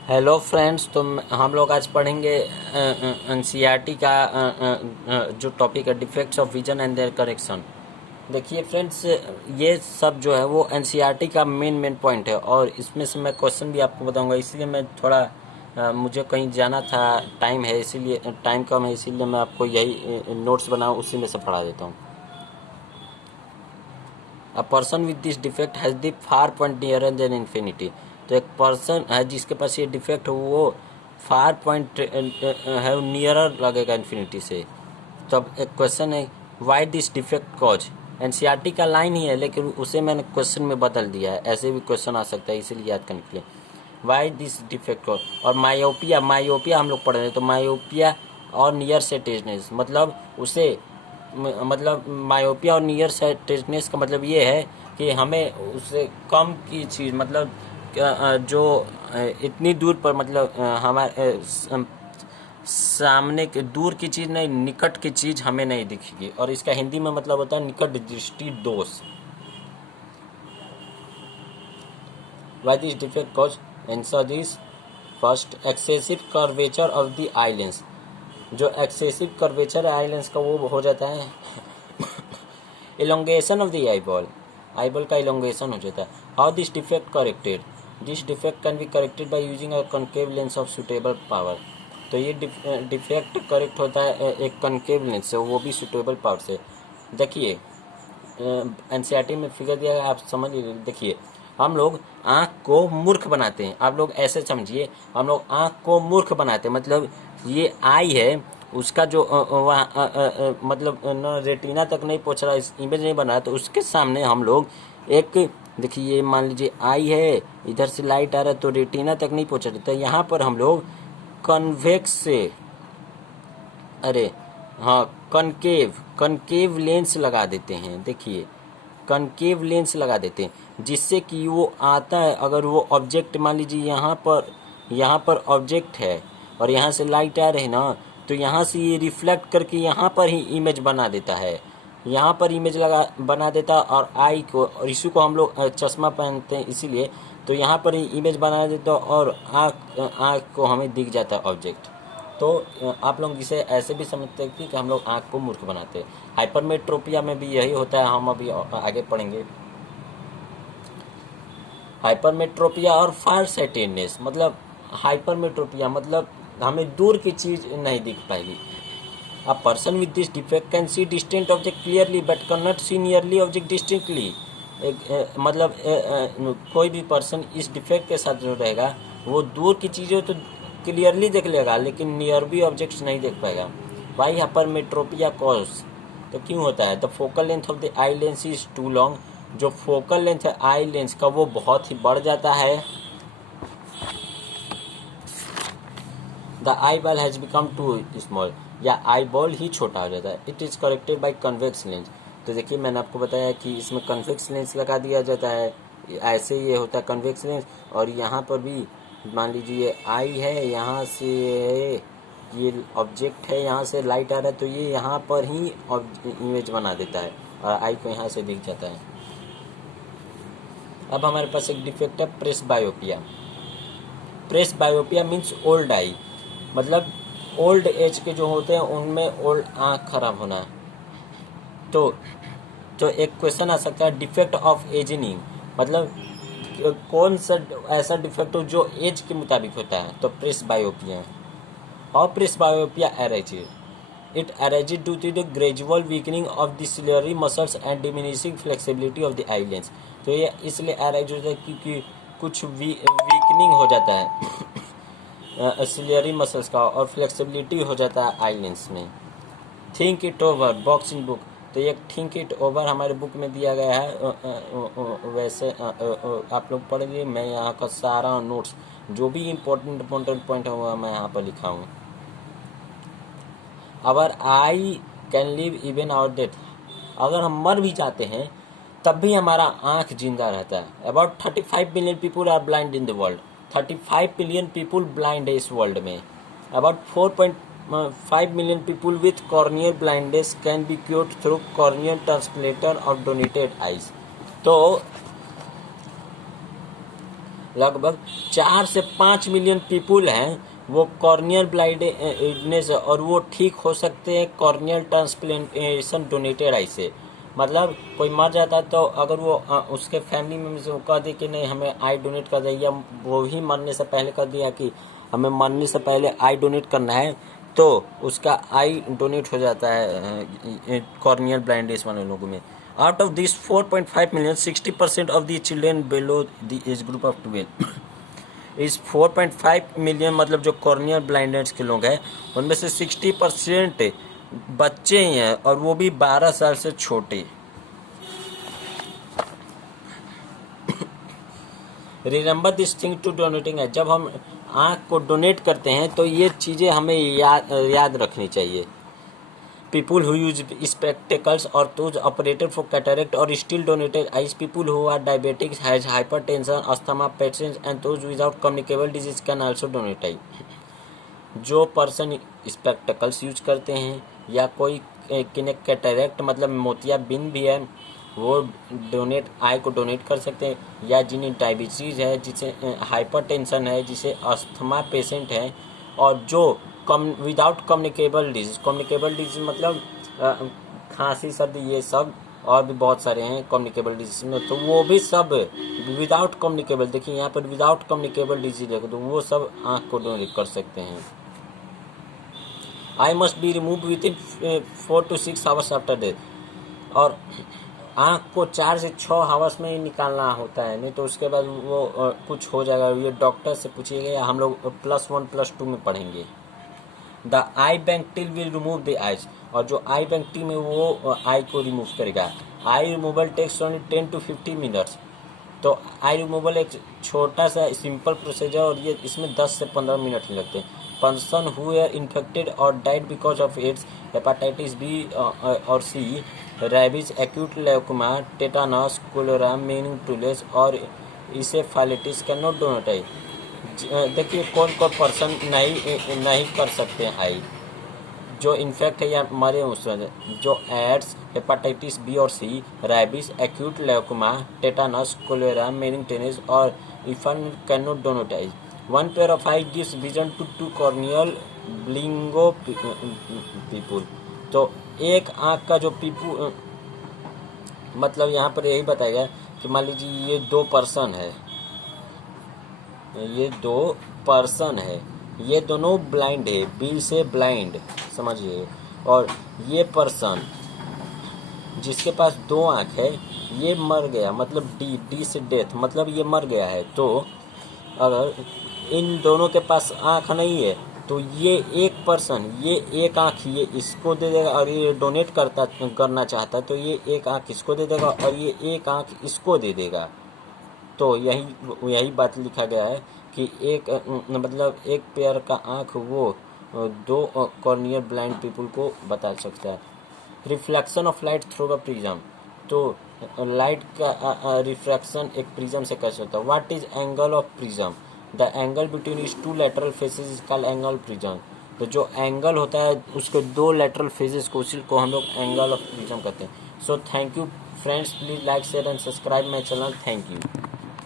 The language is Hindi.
हेलो फ्रेंड्स, तो हम लोग आज पढ़ेंगे एनसीईआरटी का जो टॉपिक है defects of vision and their correction. देखिए फ्रेंड्स, ये सब जो है वो एनसीईआरटी का मेन पॉइंट है और इसमें से मैं क्वेश्चन भी आपको बताऊंगा। इसीलिए मैं थोड़ा मुझे कहीं जाना था, टाइम है, इसीलिए टाइम कम है, इसीलिए मैं आपको यही नोट्स बनाऊँ उसी में से पढ़ा देता हूँ। अ person with this defect has the far point nearer then infinity. तो एक पर्सन है जिसके पास ये डिफेक्ट हो, वो फार पॉइंट है, नियरर लगेगा इन्फिनिटी से। तो अब एक क्वेश्चन है, why this defect cause. NCERT का लाइन ही है लेकिन उसे मैंने क्वेश्चन में बदल दिया है। ऐसे भी क्वेश्चन आ सकता है, इसीलिए याद करने के लिए वाई दिस डिफेक्ट कॉज। और मायोपिया, मायोपिया हम लोग पढ़ रहे हैं, तो मायोपिया और नियर साइटेडनेस मतलब उसे मतलब मायोपिया और नियर साइटेडनेस का मतलब ये है कि हमें उससे कम की चीज़ मतलब जो इतनी दूर पर मतलब हमारे सामने के दूर की चीज़ नहीं, निकट की चीज़ हमें नहीं दिखेगी। और इसका हिंदी में मतलब होता है निकट दृष्टि दोष। Why this defect cause, answer this first, excessive curvature of the eye lens. जो एक्सेसिव कर्वेचर है आई लेंस का वो हो जाता है elongation of the eye ball का इलोंगेशन हो जाता है। How this defect corrected, this defect can be corrected by using a concave lens of suitable power. तो ये डिफेक्ट करेक्ट होता है एक कनकेव लेंस से, वो भी सुटेबल पावर से। देखिए एनसीईआरटी में फिगर दिया है, आप समझ लीजिए। देखिए हम लोग आँख को मूर्ख बनाते हैं, आप लोग ऐसे समझिए, हम लोग आँख को मूर्ख बनाते हैं। मतलब ये आई है, उसका जो वहाँ मतलब न रेटिना तक नहीं पहुँच रहा, इस इमेज नहीं बना रहा, तो उसके सामने हम लोग एक, देखिए ये मान लीजिए आई है, इधर से लाइट आ रहा है तो रेटिना तक नहीं पहुँच रहा, तो यहाँ पर हम लोग कन्वेक्स से, अरे हाँ, कनकेव कनकेव लेंस लगा देते हैं। देखिए कनकेव लेंस लगा देते हैं जिससे कि वो आता है, अगर वो ऑब्जेक्ट मान लीजिए यहाँ पर ऑब्जेक्ट है और यहाँ से लाइट आ रही है ना, तो यहाँ से ये रिफ्लेक्ट करके यहाँ पर ही इमेज बना देता है, यहाँ पर इमेज लगा बना देता है। और आई को, और इसी को हम लोग चश्मा पहनते हैं इसीलिए, तो यहाँ पर ही इमेज बना देता है और आँख को हमें दिख जाता है ऑब्जेक्ट। तो आप लोग इसे ऐसे भी समझते हैं कि हम लोग आँख को मूर्ख बनाते हैं। हाइपरमेट्रोपिया में भी यही होता है, हम अभी आगे पढ़ेंगे। हाइपरमेट्रोपिया और फार साइटेडनेस मतलब, हाइपरमेट्रोपिया मतलब हमें दूर की चीज़ नहीं दिख पाएगी। A person with this defect can see distant object clearly but can not see nearly object distinctly. मतलब कोई भी पर्सन इस डिफेक्ट के साथ जो रहेगा वो दूर की चीज़ें तो क्लियरली देख लेगा लेकिन नियर भी ऑब्जेक्ट्स नहीं देख पाएगा। वाई हाइपरमेट्रोपिया कॉज, तो क्यों होता है? The focal length of the eye lens is too long. जो फोकल लेंथ है आई लेंस का वो बहुत ही बढ़ जाता है। The eyeball has become too small, या आई बॉल ही छोटा हो जाता है। It is corrected by convex lens. तो देखिए मैंने आपको बताया कि इसमें कन्वेक्स लेंस लगा दिया जाता है, ऐसे ये होता है कन्वेक्स लेंस। और यहाँ पर भी मान लीजिए आई है, यहाँ से ये ऑब्जेक्ट है, यहाँ से लाइट आ रहा है तो ये यहाँ पर ही इमेज बना देता है और आई को यहाँ से दिख जाता है। अब हमारे पास एक डिफेक्ट है presbyopia. Presbyopia means old eye, मतलब ओल्ड एज के जो होते हैं उनमें ओल्ड आँख खराब होना। तो एक क्वेश्चन आ सकता है, डिफेक्ट ऑफ एजिंग मतलब कौन सा ऐसा डिफेक्ट हो जो एज के मुताबिक होता है? तो प्रेस बायोपिया। और presbyopia arises, it arises due to the gradual weakening of the ciliary muscles and diminishing flexibility of the eye lens. तो ये इसलिए अराइज होता है क्योंकि कुछ वीकनिंग हो जाता है सिलियरी मसल्स का और फ्लेक्सिबिलिटी हो जाता है आई लेंस में। Think it over boxing book, तो ये थिंक इट ओवर हमारे बुक में दिया गया है। वैसे आप लोग पढ़ लीजिए, मैं यहाँ का सारा नोट्स जो भी इम्पोर्टेंट पॉइंट है वो मैं यहाँ पर लिखा हूँ। Our eye can live even our death, अगर हम मर भी जाते हैं तब भी हमारा आँख जिंदा रहता है। About 35 million people are blind in the world, 35 million people blind है इस वर्ल्ड में। About 4.5 million people with corneal blindness can be cured through corneal transplanter of donated eyes. तो लगभग 4 से 5 मिलियन पीपुल हैं वो कॉर्नियल ब्लाइंडनेस, और वो ठीक हो सकते हैं कॉर्नियल ट्रांसप्लांटेशन डोनेटेड आई से। मतलब कोई मर जाता है तो अगर वो उसके फैमिली मेम्बर्स को कह दे कि नहीं हमें आई डोनेट कर दे, या वो ही मरने से पहले कर दिया कि हमें मरने से पहले आई डोनेट करना है, तो उसका आई डोनेट हो जाता है कॉर्नियल ब्लाइंडनेस वाले लोगों में। Out of this 4.5 million 60% of the children below the age group of 12 इस 4.5 मिलियन मतलब जो कॉर्नियल ब्लाइंडनेस के लोग हैं उनमें से 60% बच्चे ही हैं, और वो भी 12 साल से छोटे। Remember this thing to donating है, जब हम आँख को डोनेट करते हैं तो ये चीज़ें हमें याद रखनी चाहिए। People who use spectacles or those operated for cataract or still donated eyes, people who are diabetics, has hypertension, asthma patients and those without communicable disease can also donate eye. जो पर्सन स्पेक्टिकल्स यूज करते हैं या कोई किन्हें कैटरेक्ट मतलब मोतियाबिंद भी है वो डोनेट आई को डोनेट कर सकते हैं, या जिन्हें डायबिटीज़ है, जिसे हाइपरटेंशन है, जिसे अस्थमा पेशेंट है, और जो विदाउट कम्युनिकेबल डिजीज मतलब खांसी सर्दी ये सब और भी बहुत सारे हैं कम्युनिकेबल डिजीज में, तो वो भी सब विदाउट कम्युनिकेबल, देखिए यहाँ पर विदाउट कम्युनिकेबल डिजीज है तो वो सब आँख को डोनेट कर सकते हैं। I must be remove with in 4 to 6 hours after death, और आँख को 4 से 6 आवर्स में ही निकालना होता है, नहीं तो उसके बाद वो कुछ हो जाएगा। ये डॉक्टर से पूछिएगा या हम लोग +1 +2 में पढ़ेंगे। The I bank till will remove the eyes, और जो आई बैंक टिल में वो आई को रिमूव करेगा। Eye removal takes only 10 to 15 minutes, तो आई रिमूवल एक छोटा सा सिंपल प्रोसीजर, और ये इसमें 10 से 15 मिनट ही लगते हैं। पर्सन हु आर इन्फेक्टेड और died because of AIDS, hepatitis B और C, rabies, acute leukaemia, tetanus, cholera, meningococcus और encephalitis can not donate eye. देखिए कौन कौन पर्सन नहीं कर सकते हैं आई, जो इन्फेक्ट है या मरे उसमें, जो एड्स, हेपाटाइटिस बी और C, rabies, acute leukaemia, tetanus, cholera, meningococcus और इफन can not donate eye. One pair of eye gives vision to 2 corneal blind people, तो एक आँख का जो पीपू मतलब यहाँ पर यही बताया गया कि मान लीजिए ये 2 पर्सन है, ये 2 पर्सन है, ये दोनों ब्लाइंड है, बी से ब्लाइंड समझिए, और ये पर्सन जिसके पास 2 आँख है ये मर गया, मतलब डी से डेथ, मतलब ये मर गया है। तो अगर इन दोनों के पास आँख नहीं है तो ये एक पर्सन ये एक आँख ये इसको दे देगा, और ये डोनेट करना चाहता तो ये एक आँख इसको दे देगा और ये एक आँख इसको दे देगा। तो यही बात लिखा गया है कि एक मतलब एक पेयर का आँख वो 2 कॉर्नियल ब्लाइंड पीपल को बता सकता है। Reflection of light through a prism, तो लाइट का रिफ्रैक्शन एक प्रिज्म से कैसे होता है। What is angle of prism, the angle between is 2 lateral faces is called angle prism, तो जो एंगल होता है उसके 2 लैटरल फेसेस को उसी को हम लोग एंगल ऑफ प्रिज्म कहते हैं। So thank you friends, please like share and subscribe my channel, thank you.